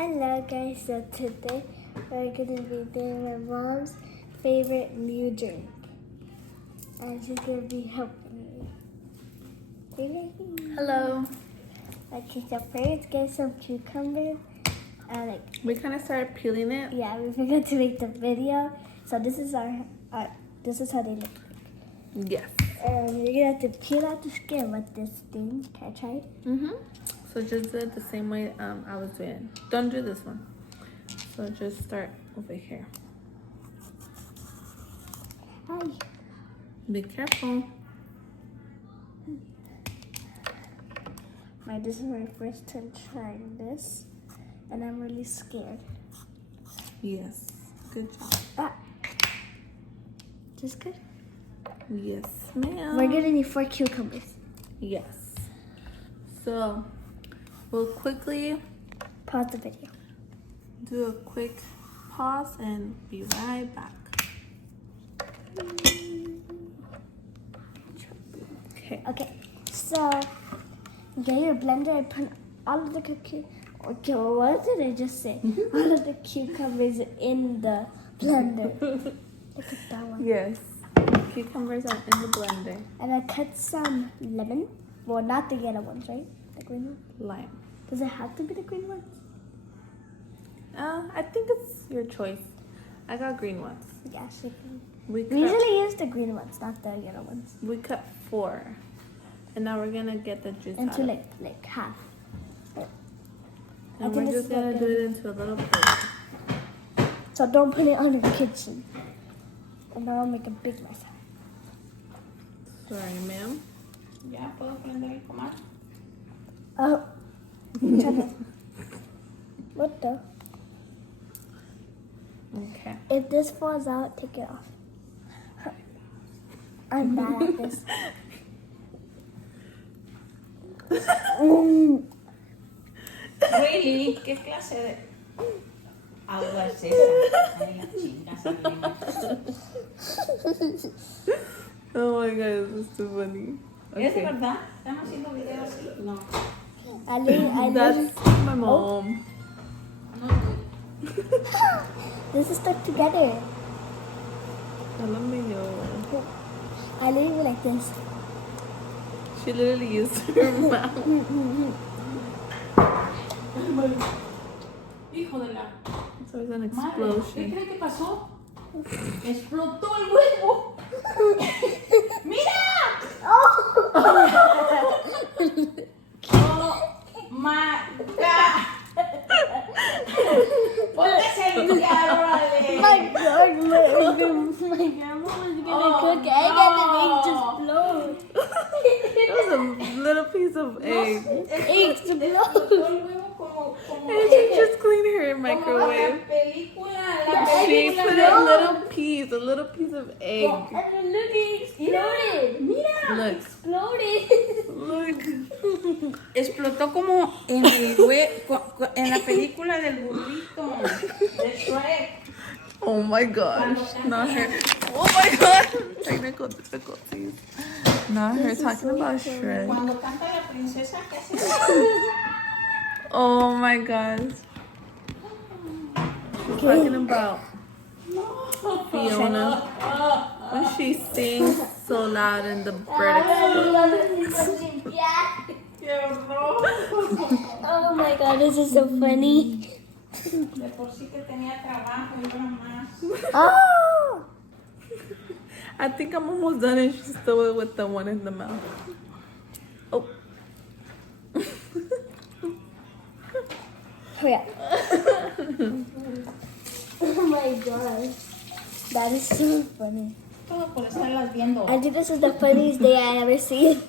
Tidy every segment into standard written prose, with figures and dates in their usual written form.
Hello guys, so today we're going to be doing my mom's favorite new drink. And she's going to be helping me. Hello. Okay, so first get some cucumbers. We kind of started peeling it. Yeah, we forgot to make the video. So this is this is how they look like. Yes. And you're going to have to peel out the skin with this thing. Can I try it? Mm-hmm. So just do it the same way I was doing. Don't do this one. So just start over here. Hi. Be careful. This is my first time trying this. And I'm really scared. Yes. Good job. Ah. This good? Yes, ma'am. We're gonna need 4 cucumbers. Yes. So we'll quickly Pause the video. do a quick pause and be right back. Okay, so get your blender and put all of the Okay, what did I just say? All of the cucumbers in the blender. Look at that one. Yes. Cucumbers are in the blender. And I cut some lemon. Well, not the yellow ones, right? The green ones. Lime. Does it have to be the green ones? I think it's your choice. I got green ones. Yes, you can. We We usually use the green ones, not the yellow ones. We cut 4, and now we're gonna get the juice Into out. like half. I And think we're this just is gonna like do it into a little plate. So don't put it on in the kitchen. And that'll make a big mess. Sorry, ma'am. ¿Ya puedo prender el comal? Oh. What the? Okay. If this falls out, take it off. I'm bad at this. Really? ¿Qué clase de agua es esa? Ay, las chingas saliendo. Oh my god, this is too funny. ¿Es de verdad? ¿Están haciendo videos así? No. That's my mom. This is stuck together. LMAO. I leave it like this. She literally used her mouth. Hijo de la So it's an madre. ¿Qué explosion. cree que pasó? ¡Explotó el huevo! ¡Mira! ¡Oh, my God! ¡Ponte a limpiar, órale! My God, my grandma was gonna cook egg and the egg just explode. It was a little piece of egg. Egg explode. Explotó el huevo como And she just cleaned her como la microwave. película, la She película put de a little piece of egg. And then look, it exploded. Mira, Look, Exploded. look. explotó como en el en la película del burrito de Shrek. Oh my gosh. Not her. Oh my god. Technical difficulties. Not her talking about Shrek. Cuando canta la princesa, ¿qué hace? Oh my gosh. She's talking about Fiona when she sings so loud and the bird explodes. ¡Qué horror! Oh my God, this is so funny. De por sí que tenía trabajo y ahora más. Oh! I think I'm almost done and she's still with the one in the mouth. Oh. Oh yeah. Oh my God. That is so funny. Todo por estarlas viendo. I think this is the funniest day I ever seen.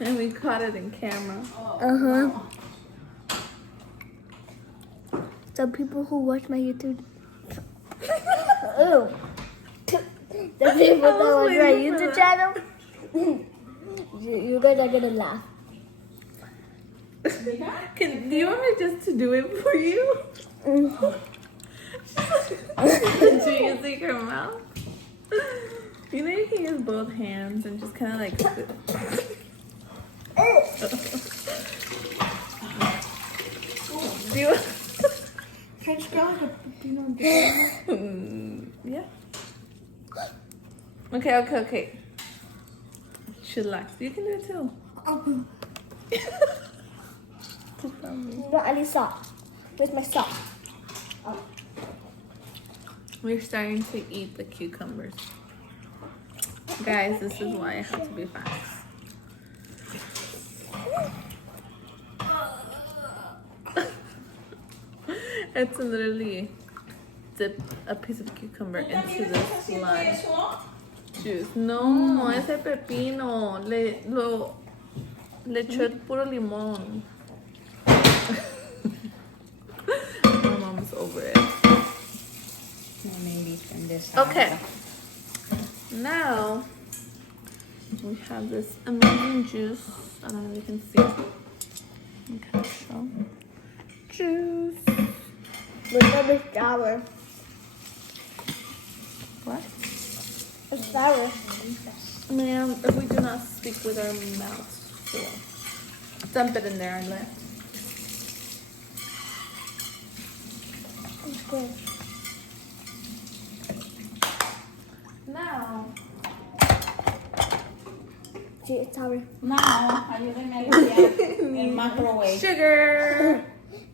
And we caught it in camera. Uh-huh. Some people who watch my YouTube. Oh. The people that was watch my waiting for YouTube that. channel. You guys are gonna laugh. Do you want me just to do it for you? She's using her mouth. You know you can use both hands and just kind of like. Do you French girl like a pepino and Yeah. Okay. Chillax. You can do it too. No, I need salt. Where's my salt? We're starting to eat the cucumbers. Guys, this is why I have to be fast. It's literally dip a piece of cucumber into this slime juice. No, ese pepino. Le echó el puro limón. My mom's over it. Okay. Now we have this amazing juice. I don't know if you can see. Okay, so juice. Look at the sour. What? It's sour. Ma'am, if we do not speak with our mouths full. Dump it in there and let. It's good. Now. See, it's sour. No, ayúdenme a limpiar el microwave. Sugar.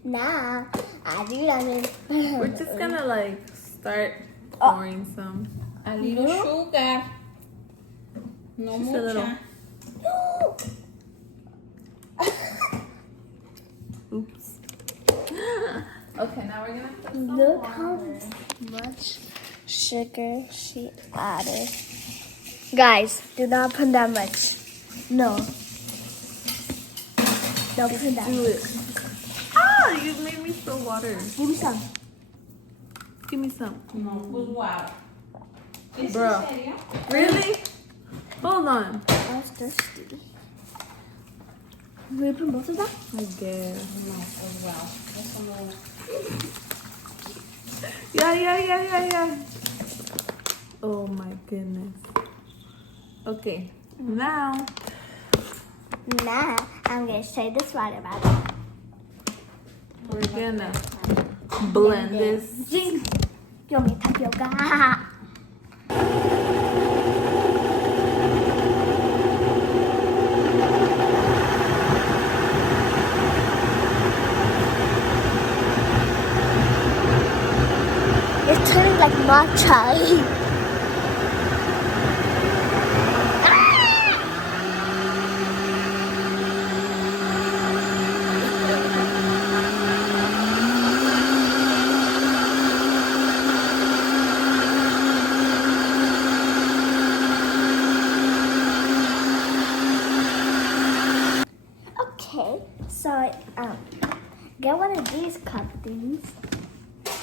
Nah, I do that. We're just gonna like start pouring some. A little sugar. No Just a little. mucha. Oops. Okay, now we're gonna put some Look how water. much sugar she added. Guys, do not put that much. No. Don't put that Do much. it. Ah, you made me spill water. Give me some. Give me some. No, pues wow. ¿Es Bro. en serio? Really? Hold on. I was thirsty. Will you put both of them? I guess. No, pues wow. Eso no. Yeah. Oh my goodness. Okay, now Nah, I'm gonna say this water bottle. we're gonna blend this. Drink. Yo me tapioca. It's turning like matcha. Okay, so get one of these cup things.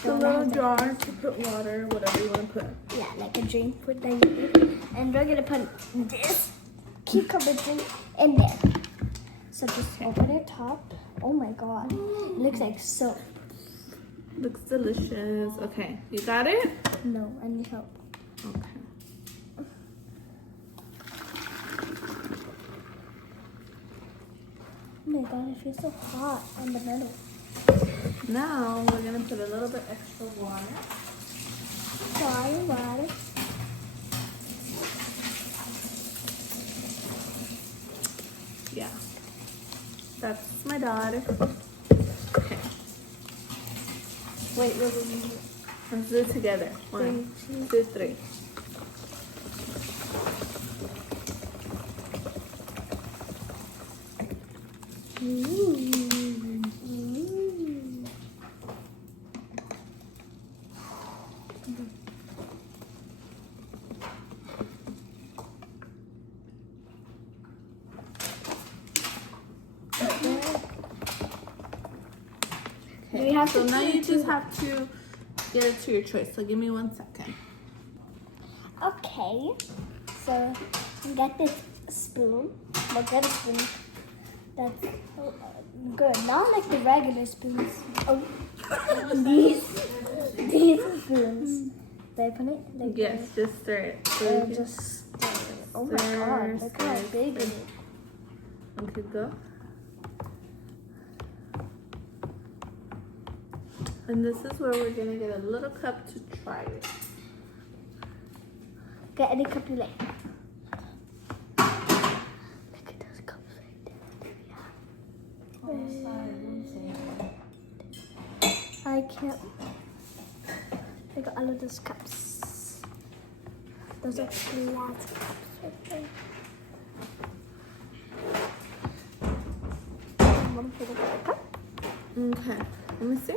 The little jar to put water, whatever you want to put. Yeah, like a drink with that you do. And we're gonna put this cucumber drink in there. So just open it top. Oh my god. It looks like soap. Looks delicious. Okay, you got it? No, I need help. Okay. Oh my god, it feels so hot on the middle. Now we're gonna put a little bit extra water. Sorry, water. Yeah. That's my daughter. Okay. Wait. Let's do it together. 1, 2, 3. Do we have So to now do you it just too? have to get it to your choice. So give me 1 second. Okay, so get this spoon. Well, get a spoon that's good. Not like the regular spoons. Oh, these spoons. Did I put it? Like Yes, just stir it. So you And can- just stir it. Oh my Stir, god, look how stir, big it stir. is. Okay, go. And this is where we're gonna get a little cup to try it. Get any cup you like. Look at those cups right there. I can't. I got all of those cups. Those are glass cups right there. One for the cup. Okay, let me see.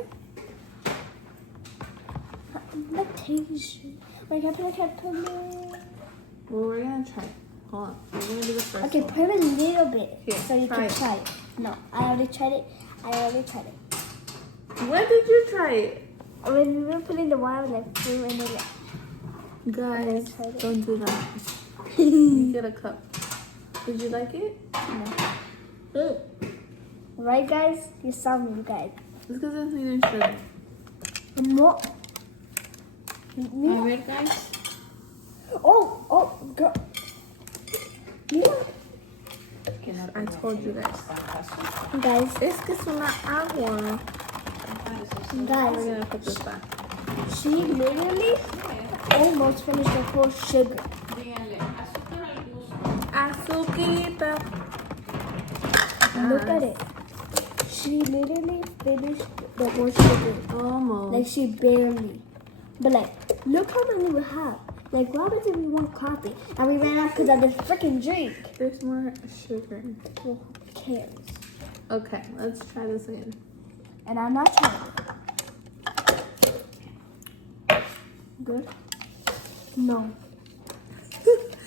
Invitation. Wait, can I put it? Well, we're gonna try it. Hold on. We're gonna do the first Okay, one. put it a little bit Here, so you try can it. try it. No, I already tried it. When did you try it? When we were putting the water, like threw in it. Guys, tried it. don't do that. You get a cup. Did you like it? No. Right, guys? You saw me, guys. It's because it's needing sugar. More. A ver, guys. Oh, girl. Mira. Que no I told you guys. Guys, Es que es una agua. We're guys, gonna put this back. she literally almost finished the whole sugar. Díganle, azúcar al gusto. Azuquita. Look at it. She literally finished the whole sugar. Almost. Like she barely. But like, look how many we have. Like, what happens if we want coffee? And we ran out because of this freaking drink. There's more sugar. Well, who cares? Okay, let's try this again. And I'm not trying. Good? No.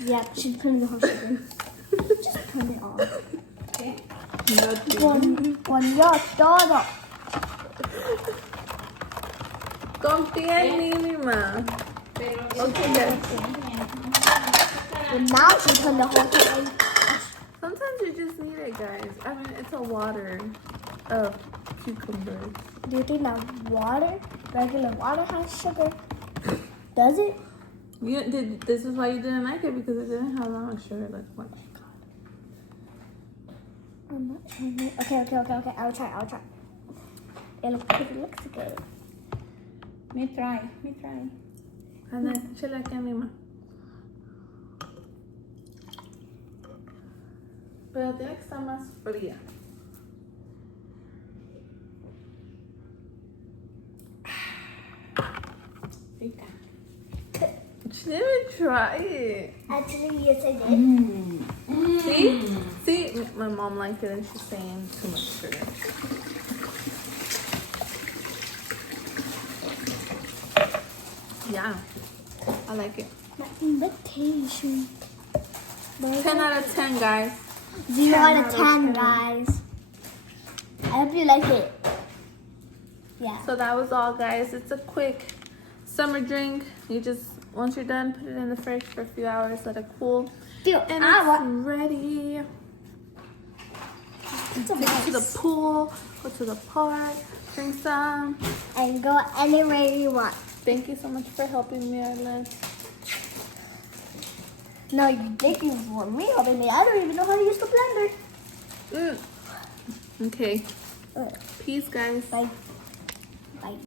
Yeah, she's putting the whole sugar. Just turn it on. ¿Qué? Pon yo todo. Confía en mí, Mima. Pero Okay, guys. And now she put the whole thing. Sometimes you just need it, guys. I mean, it's a water of cucumbers. Do you think that water, regular water, has sugar? Does it? You did. This is why you didn't like it because it didn't have that much sugar. Like what? I'm not trying it. Okay. I'll try. It looks good. Me try. And then échale aquí a Mima. Pero tiene que estar más fría. Rica. She didn't try it. Actually, yes, I did. See, my mom liked it and she's saying too much sugar. Yeah, I like it. My invitation. 10 out of 10, guys. 0 out of 10 10, guys. I hope you like it. Yeah. So that was all, guys. It's a quick summer drink. You just, once you're done, put it in the fridge for a few hours, let it cool. Dude, And I it's want ready. it's Take it to the pool, go to the park, drink some. and go anywhere you want. Thank you so much for helping me, Arlen. No, you thank you for me helping me. I don't even know how to use the blender. Okay. Uh, Peace, guys. Bye.